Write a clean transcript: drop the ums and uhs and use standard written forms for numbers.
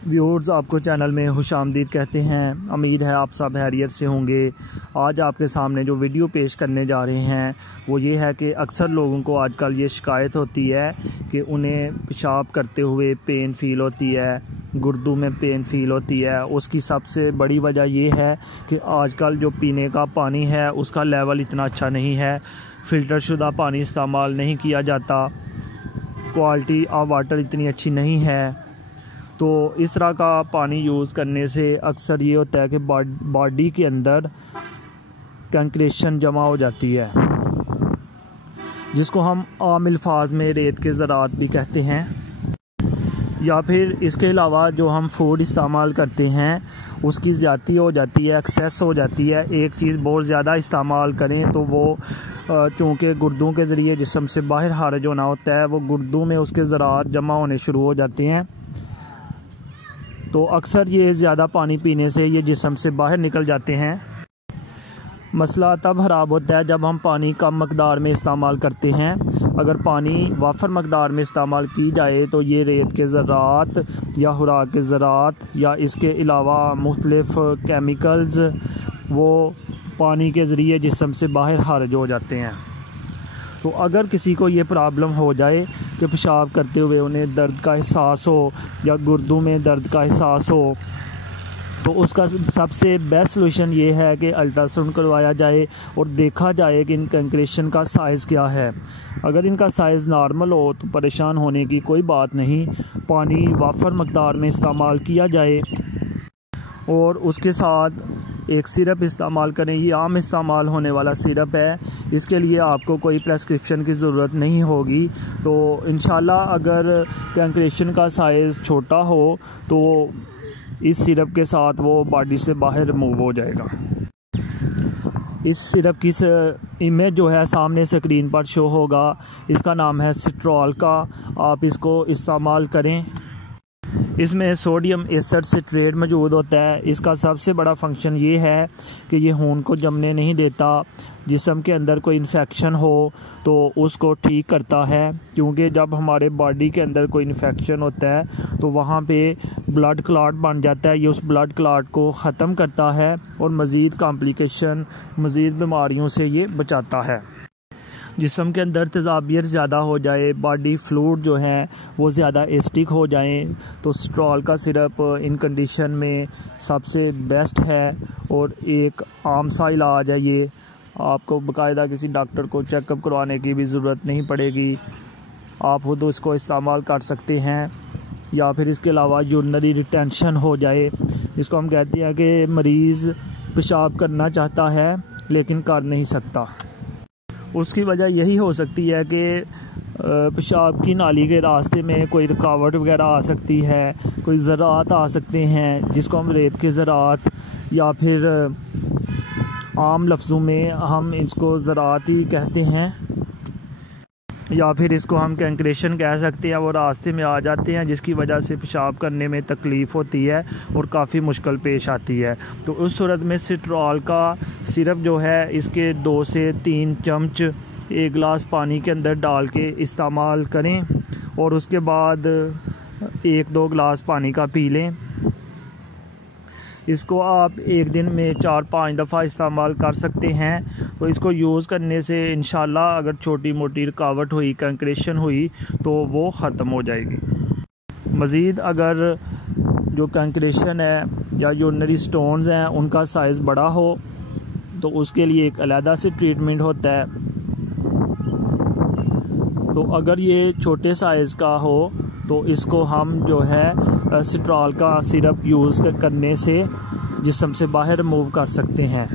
Viewers, आपको channel में खुशामदीद कहते हैं। उम्मीद है आप सब खैरियत से होंगे। आज आपके सामने जो वीडियो पेश करने जा रहे हैं वो ये है कि अक्सर लोगों को आजकल ये शिकायत होती है कि उन्हें पेशाब करते हुए पेन फ़ील होती है, गुर्दों में पेन फ़ील होती है। उसकी सबसे बड़ी वजह ये है कि आजकल जो पीने का पानी है उसका लेवल इतना अच्छा नहीं है, फ़िल्टर शुदा पानी इस्तेमाल नहीं किया जाता, क्वालिटी ऑफ वाटर इतनी अच्छी नहीं है। तो इस तरह का पानी यूज़ करने से अक्सर ये होता है कि बॉडी के अंदर कंक्रीशन जमा हो जाती है, जिसको हम आम अल्फाज में रेत के ज़रात भी कहते हैं। या फिर इसके अलावा जो हम फूड इस्तेमाल करते हैं उसकी ज़्यादती हो जाती है, एक्सेस हो जाती है। एक चीज़ बहुत ज़्यादा इस्तेमाल करें तो वो चूँकि गुर्दों के ज़रिए जिस्म से बाहर खारिज होना होता है, वो गुर्दों में उसके ज़रात जमा होने शुरू हो जाते हैं। तो अक्सर ये ज़्यादा पानी पीने से ये जिस्म से बाहर निकल जाते हैं। मसला तब ख़राब होता है जब हम पानी कम मकदार में इस्तेमाल करते हैं। अगर पानी वाफर मकदार में इस्तेमाल की जाए तो ये रेत के ज़रात या खुराक के ज़रात या इसके अलावा मुख्तलिफ़ केमिकल्स वो पानी के ज़रिए जिस्म से बाहर खारिज हो जाते हैं। तो अगर किसी को ये प्रॉब्लम हो जाए कि पेशाब करते हुए उन्हें दर्द का एहसास हो या गुर्दों में दर्द का एहसास हो, तो उसका सबसे बेस्ट सलूशन ये है कि अल्ट्रासाउंड करवाया जाए और देखा जाए कि इन कंक्रीशन का साइज़ क्या है। अगर इनका साइज़ नॉर्मल हो तो परेशान होने की कोई बात नहीं। पानी वाफर मकदार में इस्तेमाल किया जाए और उसके साथ एक सिरप इस्तेमाल करें। ये आम इस्तेमाल होने वाला सिरप है, इसके लिए आपको कोई प्रेस्क्रिप्शन की ज़रूरत नहीं होगी। तो इंशाल्लाह अगर कंक्रीशन का साइज़ छोटा हो तो इस सिरप के साथ वो बॉडी से बाहर मूव हो जाएगा। इस सिरप की इमेज जो है सामने स्क्रीन पर शो होगा। इसका नाम है सिट्रॉल का। आप इसको इस्तेमाल करें। इसमें सोडियम एसिड सिट्रेट मौजूद होता है। इसका सबसे बड़ा फंक्शन ये है कि ये खून को जमने नहीं देता। जिस्म के अंदर कोई इन्फेक्शन हो तो उसको ठीक करता है, क्योंकि जब हमारे बॉडी के अंदर कोई इन्फेक्शन होता है तो वहाँ पे ब्लड क्लॉट बन जाता है। ये उस ब्लड क्लॉट को ख़त्म करता है और मज़ीद कॉम्प्लिकेशन, मज़ीद बीमारियों से ये बचाता है। जिस्म के अंदर तेज़ाबियत ज़्यादा हो जाए, बॉडी फ्लूइड जो हैं वो ज़्यादा एस्टिक हो जाएं, तो सिट्रॉल का सिरप इन कंडीशन में सबसे बेस्ट है और एक आम सा इलाज है। ये आपको बाकायदा किसी डॉक्टर को चेकअप करवाने की भी ज़रूरत नहीं पड़ेगी, आप खुद इसको इस्तेमाल कर सकते हैं। या फिर इसके अलावा यूरिनरी रिटेंशन हो जाए, इसको हम कहते हैं कि मरीज़ पेशाब करना चाहता है लेकिन कर नहीं सकता। उसकी वजह यही हो सकती है कि पेशाब की नाली के रास्ते में कोई रुकावट वगैरह आ सकती है, कोई ज़रात आ सकते हैं जिसको हम रेत के ज़रात या फिर आम लफ्ज़ों में हम इसको ज़रात ही कहते हैं, या फिर इसको हम कंक्रीशन कह सकते हैं। वो रास्ते में आ जाते हैं जिसकी वजह से पेशाब करने में तकलीफ़ होती है और काफ़ी मुश्किल पेश आती है। तो उस सूरत में सिट्रॉल का सिरप जो है इसके 2 से 3 चम्मच एक गिलास पानी के अंदर डाल के इस्तेमाल करें और उसके बाद 1-2 गिलास पानी का पी लें। इसको आप एक दिन में 4-5 दफ़ा इस्तेमाल कर सकते हैं। तो इसको यूज़ करने से इंशाल्लाह अगर छोटी मोटी रुकावट हुई, कंक्रीशन हुई तो वो ख़त्म हो जाएगी। मज़ीद अगर जो कंक्रीशन है या यूरिनरी स्टोन्स हैं उनका साइज़ बड़ा हो तो उसके लिए एक अलहदा से ट्रीटमेंट होता है। तो अगर ये छोटे साइज़ का हो तो इसको हम जो है सिट्रॉल का सिरप यूज़ करने से जिस्म से बाहर मूव कर सकते हैं।